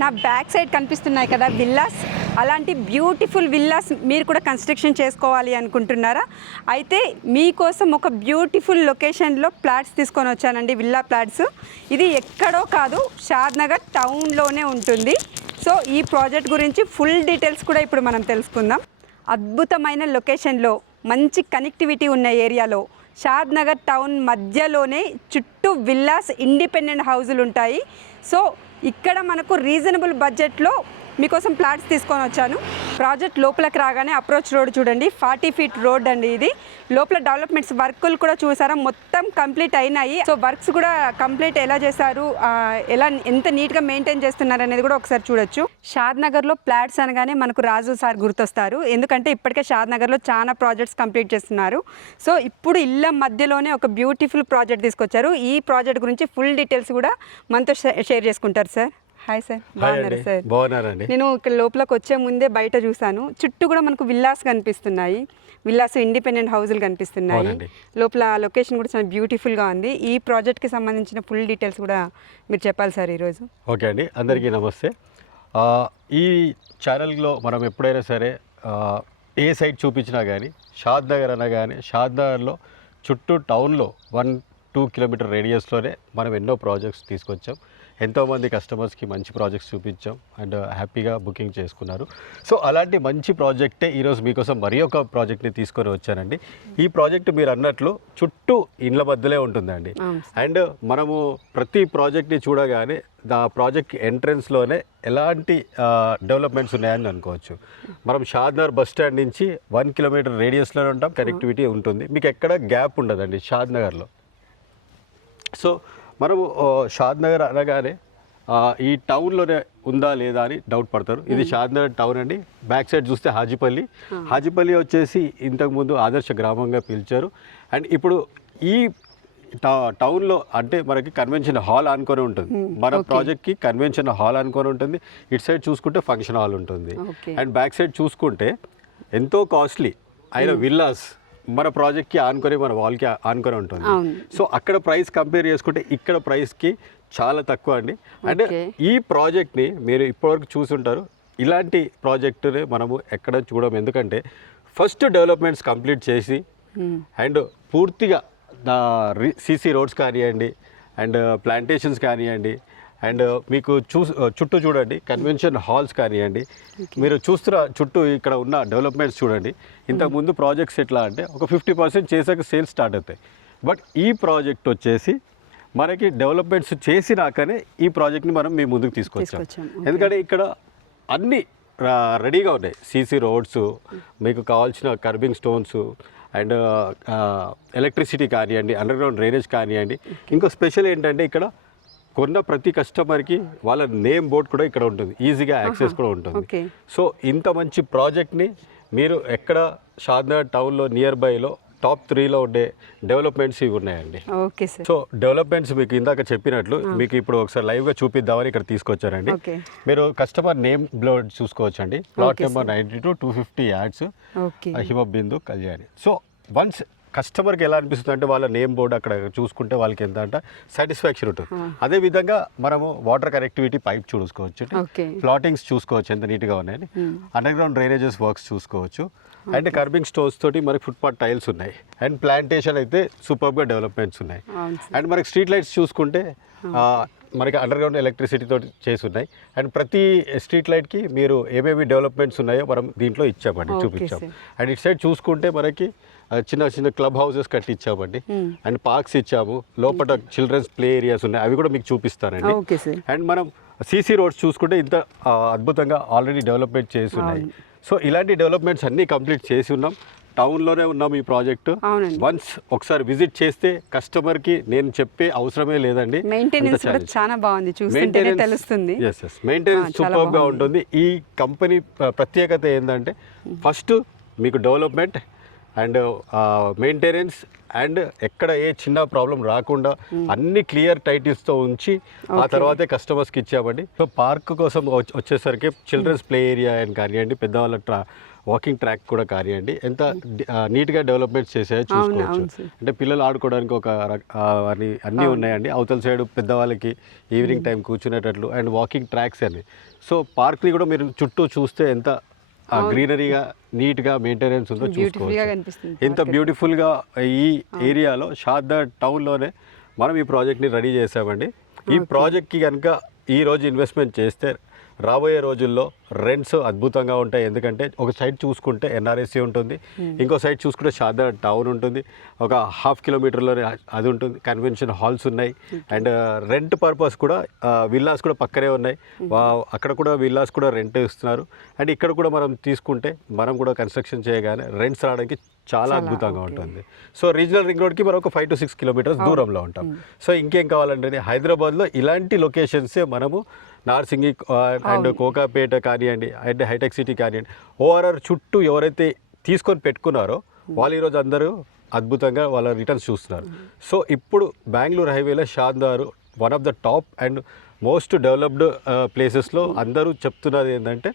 నా back side కనిపిస్తున్నాయి కదా విల్లాస్, అలాంటి బ్యూటిఫుల్ విల్లాస్ మీరు కూడా కన్స్ట్రక్షన్ చేసుకోవాలి అనుకుంటున్నారా? అయితే మీకోసం ఒక బ్యూటిఫుల్ లొకేషన్లో ప్లాట్స్ తీసుకొని వచ్చానండి, విల్లా ప్లాట్స్. ఇది ఎక్కడో కాదు, షాద్నగర్ టౌన్లోనే ఉంటుంది. సో ఈ ప్రాజెక్ట్ గురించి ఫుల్ డీటెయిల్స్ కూడా ఇప్పుడు మనం తెలుసుకుందాం. అద్భుతమైన లొకేషన్లో, మంచి కనెక్టివిటీ ఉన్న ఏరియాలో, షాద్నగర్ టౌన్ మధ్యలోనే చుట్టూ విల్లాస్, ఇండిపెండెంట్ హౌజులు ఉంటాయి. సో ఇక్కడ మనకు రీజనబుల్ బడ్జెట్లో మీకోసం ప్లాట్స్ తీసుకొని వచ్చాను. ప్రాజెక్ట్ లోపలికి రాగానే అప్రోచ్ రోడ్ చూడండి, 40 ఫీట్ రోడ్ అండి ఇది. లోపల డెవలప్మెంట్స్ వర్కులు కూడా చూసారా, మొత్తం కంప్లీట్ అయినాయి. సో వర్క్స్ కూడా కంప్లీట్ ఎలా చేశారు, ఎంత నీట్గా మెయింటైన్ చేస్తున్నారు అనేది కూడా ఒకసారి చూడొచ్చు. షాద్నగర్లో ప్లాట్స్ అనగానే మనకు రాజు సార్ గుర్తొస్తారు, ఎందుకంటే ఇప్పటికే షాద్నగర్లో చాలా ప్రాజెక్ట్స్ కంప్లీట్ చేస్తున్నారు. సో ఇప్పుడు ఇళ్ళ మధ్యలోనే ఒక బ్యూటిఫుల్ ప్రాజెక్ట్ తీసుకొచ్చారు. ఈ ప్రాజెక్ట్ గురించి ఫుల్ డీటెయిల్స్ కూడా మనతో షేర్ చేసుకుంటారు సార్. హాయ్ సార్, బాగున్నారు సార్? బాగున్నారండి. నేను ఇక్కడ లోపలికి వచ్చే ముందే బయట చూసాను, చుట్టూ కూడా మనకు విల్లాస్ కనిపిస్తున్నాయి, విల్లాస్ ఇండిపెండెంట్ హౌజులు కనిపిస్తున్నాయి. లోపల లొకేషన్ కూడా చాలా బ్యూటిఫుల్గా ఉంది. ఈ ప్రాజెక్ట్కి సంబంధించిన ఫుల్ డీటెయిల్స్ కూడా మీరు చెప్పాలి సార్ ఈరోజు. ఓకే అండి, అందరికీ నమస్తే. ఈ ఛానల్లో మనం ఎప్పుడైనా సరే ఏ సైట్ చూపించినా కానీ, షాద్నగర్ అనగానే షాద్నగర్లో చుట్టూ టౌన్లో 1-2 కిలోమీటర్ రేడియస్లోనే మనం ఎన్నో ప్రాజెక్ట్స్ తీసుకొచ్చాం. ఎంతోమంది కస్టమర్స్కి మంచి ప్రాజెక్ట్స్ చూపించాం అండ్ హ్యాపీగా బుకింగ్ చేసుకున్నారు. సో అలాంటి మంచి ప్రాజెక్టే ఈరోజు మీకోసం మరి ఒక ప్రాజెక్ట్ని తీసుకొని వచ్చానండి. ఈ ప్రాజెక్ట్ మీరు అన్నట్లు చుట్టూ ఇండ్ల మధ్యలో ఉంటుందండి. అండ్ మనము ప్రతి ప్రాజెక్ట్ని చూడగానే ఆ ప్రాజెక్ట్ ఎంట్రన్స్లోనే ఎలాంటి డెవలప్మెంట్స్ ఉన్నాయని అనుకోవచ్చు. మనం షాద్నగర్ బస్ స్టాండ్ నుంచి 1 కిలోమీటర్ రేడియస్లోనే ఉంటాం, కనెక్టివిటీ ఉంటుంది, మీకు ఎక్కడ గ్యాప్ ఉండదండి షాద్నగర్లో. సో మనము షాద్నగర్ అనగానే ఈ టౌన్లోనే ఉందా లేదా అని డౌట్ పడతారు. ఇది షాద్నగర్ టౌన్ అండి. బ్యాక్ సైడ్ చూస్తే హాజీపల్లి వచ్చేసి ఇంతకుముందు ఆదర్శ గ్రామంగా పిలిచారు. అండ్ ఇప్పుడు ఈ టౌన్లో అంటే మనకి కన్వెన్షన్ హాల్ అనుకొని ఉంటుంది, మన ప్రాజెక్ట్కి కన్వెన్షన్ హాల్ అనుకొని ఉంటుంది. ఇటు సైడ్ చూసుకుంటే ఫంక్షన్ హాల్ ఉంటుంది. అండ్ బ్యాక్ సైడ్ చూసుకుంటే ఎంతో కాస్ట్లీ అయిన విల్లాస్ మన ప్రాజెక్ట్కి ఆనుకొని, మన వాల్కి ఆనుకొని ఉంటుంది. సో అక్కడ ప్రైస్ కంపేర్ చేసుకుంటే ఇక్కడ ప్రైస్కి చాలా తక్కువ అండి. అంటే ఈ ప్రాజెక్ట్ని మీరు ఇప్పటివరకు చూసుంటారు, ఇలాంటి ప్రాజెక్టుని మనము ఎక్కడ చూడము. ఎందుకంటే ఫస్ట్ డెవలప్మెంట్స్ కంప్లీట్ చేసి అండ్ పూర్తిగా సీసీ రోడ్స్ కానివ్వండి అండ్ ప్లాంటేషన్స్ కానివ్వండి అండ్ మీకు చుట్టూ చూడండి కన్వెన్షన్ హాల్స్ కానివ్వండి, మీరు చూస్తున్న చుట్టూ ఇక్కడ ఉన్న డెవలప్మెంట్స్ చూడండి. ఇంతకుముందు ప్రాజెక్ట్స్ ఎట్లా అంటే ఒక 50% చేసాక సేల్స్ స్టార్ట్ అవుతాయి. బట్ ఈ ప్రాజెక్ట్ వచ్చేసి మనకి డెవలప్మెంట్స్ చేసినాకనే ఈ ప్రాజెక్ట్ని మనం మీ ముందుకు తీసుకొచ్చాం. ఎందుకంటే ఇక్కడ అన్నీ రెడీగా ఉన్నాయి, సీసీ రోడ్స్, మీకు కావాల్సిన కర్బింగ్ స్టోన్స్ అండ్ ఎలక్ట్రిసిటీ కానివ్వండి, అండర్ గ్రౌండ్ డ్రైనేజ్ కానివ్వండి. ఇంకో స్పెషల్ ఏంటంటే ఇక్కడ కొన్న ప్రతి కస్టమర్కి వాళ్ళ నేమ్ బోర్డ్ కూడా ఇక్కడ ఉంటుంది, ఈజీగా యాక్సెస్ కూడా ఉంటుంది. సో ఇంత మంచి ప్రాజెక్ట్ని మీరు ఎక్కడ షాద్నగర్ టౌన్లో నియర్ బైలో టాప్ 3లో ఉండే డెవలప్మెంట్స్ ఇవి ఉన్నాయండి. సో డెవలప్మెంట్స్ మీకు ఇందాక చెప్పినట్లు మీకు ఇప్పుడు ఒకసారి లైవ్గా చూపిద్దామని ఇక్కడ తీసుకొచ్చారండి. మీరు కస్టమర్ నేమ్ బోర్డ్ చూసుకోవచ్చండి. Plot number 92 250 ads Himabindu Kalyani. So once కస్టమర్కి ఎలా అనిపిస్తుంది అంటే వాళ్ళ నేమ్ బోర్డు అక్కడ చూసుకుంటే వాళ్ళకి ఎంత అంటే సాటిస్ఫాక్షన్ ఉంటుంది. అదేవిధంగా మనము వాటర్ కనెక్టివిటీ పైప్ చూసుకోవచ్చు, ప్లాటింగ్స్ చూసుకోవచ్చు ఎంత నీట్గా ఉన్నాయని, అండర్ గ్రౌండ్ డ్రైనేజెస్ వర్క్స్ చూసుకోవచ్చు. అండ్ కర్బింగ్ స్టోన్స్ తోటి మనకి ఫుట్పాత్ టైల్స్ ఉన్నాయి. అండ్ ప్లాంటేషన్ అయితే సూపర్గా డెవలప్మెంట్స్ ఉన్నాయి. అండ్ మనకి స్ట్రీట్ లైట్స్ చూసుకుంటే మనకి అండర్ గ్రౌండ్ ఎలక్ట్రిసిటీ తోటి చేసి ఉన్నాయి. అండ్ ప్రతి స్ట్రీట్ లైట్కి మీరు ఏమేమి డెవలప్మెంట్స్ ఉన్నాయో మనం దీంట్లో ఇచ్చామండి, చూపించాం. అండ్ ఇటు సైడ్ చూసుకుంటే మనకి చిన్న చిన్న క్లబ్ హౌసెస్ కట్టి ఇచ్చామండి. అండ్ పార్క్స్ ఇచ్చాము, లోపల చిల్డ్రన్స్ ప్లే ఏరియాస్ ఉన్నాయి, అవి కూడా మీకు చూపిస్తానండి. అండ్ మనం సీసీ రోడ్స్ చూసుకుంటే ఇంత అద్భుతంగా ఆల్రెడీ డెవలప్మెంట్ చేసి ఉన్నాయి. సో ఇలాంటి డెవలప్మెంట్స్ అన్నీ కంప్లీట్ చేసి ఉన్నాం. టౌన్లోనే ఉన్నాం ఈ ప్రాజెక్టు. వన్స్ ఒకసారి విజిట్ చేస్తే కస్టమర్కి నేను చెప్పే అవసరమే లేదండి. మెయింటెనెన్స్ చాలా బాగుంది, చూస్తుంటేనే తెలుస్తుంది. మెయింటెనెన్స్ సూపర్గా ఉంటుంది. ఈ కంపెనీ ప్రత్యేకత ఏంటంటే ఫస్ట్ మీకు డెవలప్మెంట్, అండ్ మెయింటెనెన్స్ అండ్ ఎక్కడ ఏ చిన్న ప్రాబ్లం రాకుండా అన్ని క్లియర్ టైటిల్స్తో ఉంచి ఆ తర్వాతే కస్టమర్స్కి ఇచ్చామండి. సో పార్క్ కోసం వచ్చేసరికి చిల్డ్రన్స్ ప్లే ఏరియా అని కానివ్వండి, పెద్దవాళ్ళ వాకింగ్ ట్రాక్ కూడా కానివ్వండి, ఎంత నీట్గా డెవలప్మెంట్స్ చేసాయో చూసుకోవచ్చు. అంటే పిల్లలు ఆడుకోవడానికి ఒక అన్నీ ఉన్నాయండి. అవతల సైడ్ పెద్దవాళ్ళకి ఈవినింగ్ టైం కూర్చునేటట్లు అండ్ వాకింగ్ ట్రాక్స్ అని. సో పార్క్ని కూడా మీరు చుట్టూ చూస్తే ఎంత గ్రీనరీగా నీట్గా మెయింటెనెన్స్ ఉందో చూసుకోవచ్చు. ఎంత బ్యూటిఫుల్గా ఈ ఏరియాలో షాద్నగర్ టౌన్లోనే మనం ఈ ప్రాజెక్ట్ని రెడీ చేసామండి. ఈ ప్రాజెక్ట్కి కనుక ఈరోజు ఇన్వెస్ట్మెంట్ చేస్తే రాబోయే రోజుల్లో రెంట్స్ అద్భుతంగా ఉంటాయి. ఎందుకంటే ఒక సైడ్ చూసుకుంటే ఎన్ఆర్ఎస్సి ఉంటుంది, ఇంకో సైడ్ చూసుకుంటే షాద్నగర్ టౌన్ ఉంటుంది, ఒక 1/2 కిలోమీటర్లోనే అది ఉంటుంది, కన్వెన్షన్ హాల్స్ ఉన్నాయి అండ్ రెంట్ పర్పస్ కూడా విల్లాస్ కూడా పక్కనే ఉన్నాయి. అక్కడ కూడా విల్లాస్ కూడా రెంట్ ఇస్తున్నారు. అండ్ ఇక్కడ కూడా మనం తీసుకుంటే మనం కూడా కన్స్ట్రక్షన్ చేయగానే రెంట్స్ రావడానికి చాలా అద్భుతంగా ఉంటుంది. సో రీజనల్ రింగ్ రోడ్కి మనం ఒక 5 to 6 కిలోమీటర్స్ దూరంలో ఉంటాం. సో ఇంకేం కావాలంటే హైదరాబాద్లో ఇలాంటి లొకేషన్సే మనము నార్సింగి అండ్ కోకాపేట కానివ్వండి అండ్ హైటెక్ సిటీ కానివ్వండి, ఓఆర్ఆర్ చుట్టూ ఎవరైతే తీసుకొని పెట్టుకున్నారో వాళ్ళు ఈరోజు అందరూ అద్భుతంగా వాళ్ళ రిటర్న్స్ చూస్తున్నారు. సో ఇప్పుడు బెంగళూరు హైవేలో Shadnagar one of the top and most developed ప్లేసెస్లో అందరూ చెప్తున్నది ఏంటంటే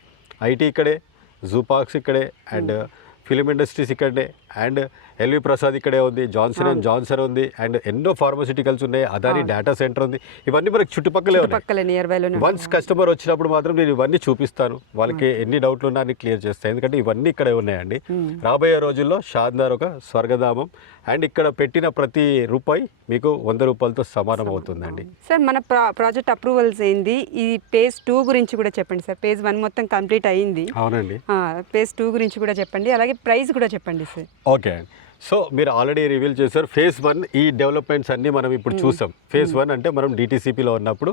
ఐటీ ఇక్కడే, జూ పార్క్స్ ఇక్కడే అండ్ ఫిలిం ఇండస్ట్రీస్ ఇక్కడే అండ్ ఎల్వి ప్రసాద్ ఇక్కడే ఉంది, జాన్సన్ అండ్ జాన్సన్ ఉంది అండ్ ఎన్నో ఫార్మస్యూటికల్స్ ఉన్నాయి, అదాని డేటా సెంటర్ ఉంది. ఇవన్నీ మనకి చుట్టుపక్కలే ఉన్నాయి. వన్స్ కస్టమర్ వచ్చినప్పుడు మాత్రం నేను ఇవన్నీ చూపిస్తాను, వాళ్ళకి ఎన్ని డౌట్లు ఉన్నా అన్ని క్లియర్ చేస్తాను. ఎందుకంటే ఇవన్నీ ఇక్కడే ఉన్నాయండి. రాబోయే రోజుల్లో షాద్నగర్ ఒక స్వర్గధామం అండ్ ఇక్కడ పెట్టిన ప్రతి రూపాయి మీకు 100 రూపాయలతో సమానం అవుతుందండి. సార్ మన ప్రాజెక్ట్ అప్రూవల్స్ ఏంది, ఈ phase 2 గురించి కూడా చెప్పండి సార్. phase 1 మొత్తం కంప్లీట్ అయ్యింది. అవునండి. phase 2 గురించి కూడా చెప్పండి, అలాగే ప్రైస్ కూడా చెప్పండి సార్. ఓకే అండి. సో మీరు ఆల్రెడీ రివీల్ చేశారు phase 1 ఈ డెవలప్మెంట్స్ అన్నీ మనం ఇప్పుడు చూసాం. phase 1 అంటే మనం DTCPలో ఉన్నప్పుడు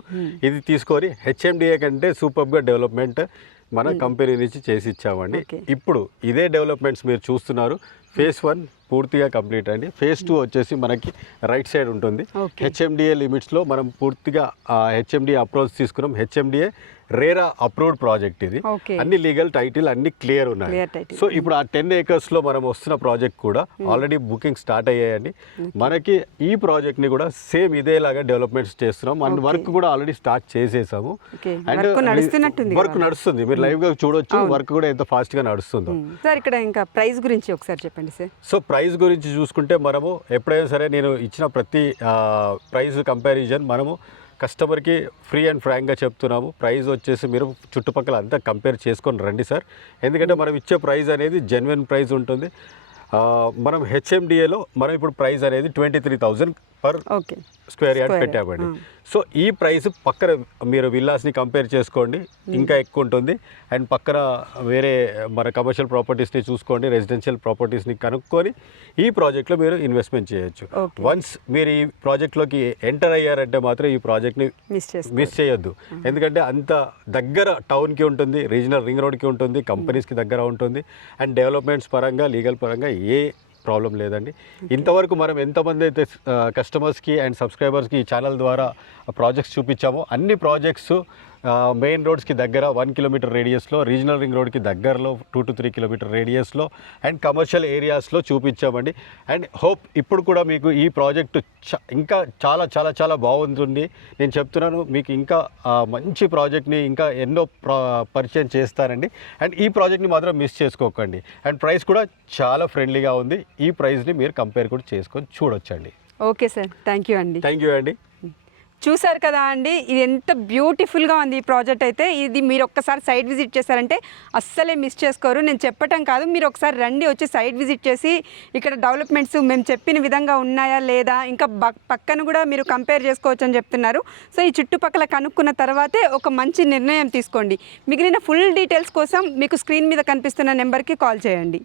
ఇది తీసుకొని HMDA కంటే సూపర్గా డెవలప్మెంట్ మన కంపెనీ నుంచి చేసి ఇచ్చామండి. ఇప్పుడు ఇదే డెవలప్మెంట్స్ మీరు చూస్తున్నారు. phase 1 పూర్తిగా కంప్లీట్ అండి. phase 2 వచ్చేసి మనకి రైట్ సైడ్ ఉంటుంది. HMDA లిమిట్స్లో మనం పూర్తిగా HMDA అప్రోచ్ తీసుకున్నాం. HMDA రేరా అప్రూవ్డ్ ప్రాజెక్ట్ ఇది. అన్ని లీగల్ టైటిల్ అన్ని క్లియర్ ఉన్నాయి. సో ఇప్పుడు ఆ 10 acres మనం వస్తున్న ప్రాజెక్ట్ కూడా ఆల్రెడీ బుకింగ్ స్టార్ట్ అయ్యాయండి. మనకి ఈ ప్రాజెక్ట్ని కూడా సేమ్ ఇదేలాగా డెవలప్మెంట్స్ చేస్తున్నాం. మన వర్క్ కూడా ఆల్రెడీ స్టార్ట్ చేసేసాము అండ్ వర్క్ నడుస్తుంది. మీరు లైవ్గా చూడొచ్చు వర్క్ కూడా ఎంత ఫాస్ట్గా నడుస్తుందో. సార్ ఇక్కడ ఇంకా ప్రైస్ గురించి ఒకసారి చెప్పండి సార్. సో ప్రైస్ గురించి చూసుకుంటే మనము ఎప్పుడైనా సరే నేను ఇచ్చిన ప్రతి ప్రైస్ కంపారిజన్ మనము కస్టమర్కి ఫ్రీ అండ్ ఫ్రాంక్గా చెప్తున్నాము. ప్రైస్ వచ్చేసి మీరు చుట్టుపక్కల అంతా కంపేర్ చేసుకొని రండి సార్. ఎందుకంటే మనం ఇచ్చే ప్రైస్ అనేది జెన్యున్ ప్రైస్ ఉంటుంది. మనం HMDAలో మనం ఇప్పుడు ప్రైస్ అనేది 23,000 పర్ స్క్వేర్ యార్డ్ పెట్టామండి. సో ఈ ప్రైస్ పక్కన మీరు విల్లాస్ని కంపేర్ చేసుకోండి, ఇంకా ఎక్కువ ఉంటుంది. అండ్ పక్కన వేరే మన కమర్షియల్ ప్రాపర్టీస్ని చూసుకోండి, రెసిడెన్షియల్ ప్రాపర్టీస్ని కనుక్కొని ఈ ప్రాజెక్ట్లో మీరు ఇన్వెస్ట్మెంట్ చేయొచ్చు. వన్స్ మీరు ఈ ప్రాజెక్ట్లోకి ఎంటర్ అయ్యారంటే మాత్రం ఈ ప్రాజెక్ట్ని మిస్ చేయొద్దు. ఎందుకంటే అంత దగ్గర టౌన్కి ఉంటుంది, రీజనల్ రింగ్ రోడ్కి ఉంటుంది, కంపెనీస్కి దగ్గర ఉంటుంది అండ్ డెవలప్మెంట్స్ పరంగా లీగల్ పరంగా ఏ ప్రాబ్లం లేదండి. ఇంతవరకు మనం ఎంతమంది అయితే కస్టమర్స్కి అండ్ సబ్స్క్రైబర్స్కి ఈ ఛానల్ ద్వారా ప్రాజెక్ట్స్ చూపించామో అన్ని ప్రాజెక్ట్స్ మెయిన్ రోడ్స్కి దగ్గర 1 కిలోమీటర్ రేడియస్లో, రీజనల్ రింగ్ రోడ్కి దగ్గరలో 2 to 3 కిలోమీటర్ రేడియస్లో అండ్ కమర్షియల్ ఏరియాస్లో చూపించామండి. అండ్ హోప్ ఇప్పుడు కూడా మీకు ఈ ప్రాజెక్టు ఇంకా చాలా చాలా చాలా బాగుంటుంది. నేను చెప్తున్నాను మీకు ఇంకా మంచి ప్రాజెక్ట్ని ఇంకా ఎన్నో పరిచయం చేస్తానండి. అండ్ ఈ ప్రాజెక్ట్ని మాత్రం మిస్ చేసుకోకండి. అండ్ ప్రైస్ కూడా చాలా ఫ్రెండ్లీగా ఉంది. ఈ ప్రైస్ని మీరు కంపేర్ కూడా చేసుకొని చూడొచ్చండి. ఓకే సార్, థ్యాంక్ యూ అండి. చూసారు కదా అండి, ఇది ఎంత బ్యూటిఫుల్గా ఉంది ఈ ప్రాజెక్ట్ అయితే. ఇది మీరు ఒక్కసారి సైట్ విజిట్ చేశారంటే అస్సలే మిస్ చేసుకోరు. నేను చెప్పటం కాదు, మీరు ఒకసారి రండి, వచ్చి సైట్ విజిట్ చేసి ఇక్కడ డెవలప్మెంట్స్ మేము చెప్పిన విధంగా ఉన్నాయా లేదా, ఇంకా పక్కన కూడా మీరు కంపేర్ చేసుకోవచ్చు అని చెప్తున్నారు. సో ఈ చుట్టుపక్కల కనుక్కున్న తర్వాతే ఒక మంచి నిర్ణయం తీసుకోండి. మిగిలిన ఫుల్ డీటెయిల్స్ కోసం మీకు స్క్రీన్ మీద కనిపిస్తున్న నెంబర్కి కాల్ చేయండి.